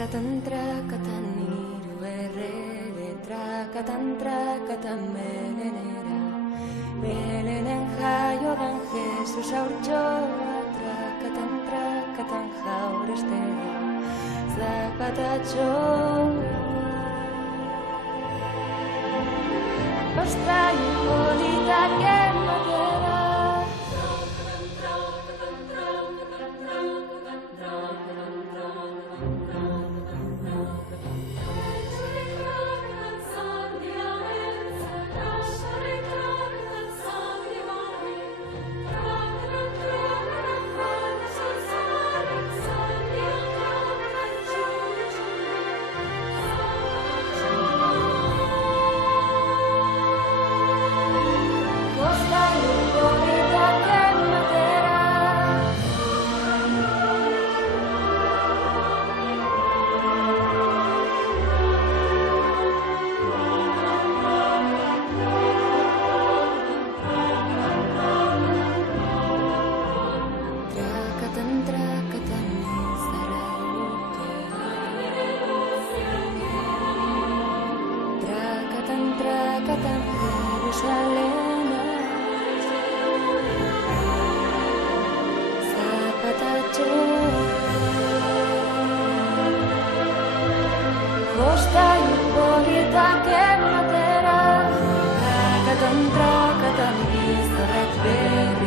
Trakatan hiru errege, trakatan melenera. Belenen jaio dan Jesus haurtxoa, trakatan jaurestera. Zapatatxoa Ostrain politak ematera. Trakatan Jerusalema. Zapatatxoa Jostailu politak ematera. Trakatan bizarrak behar.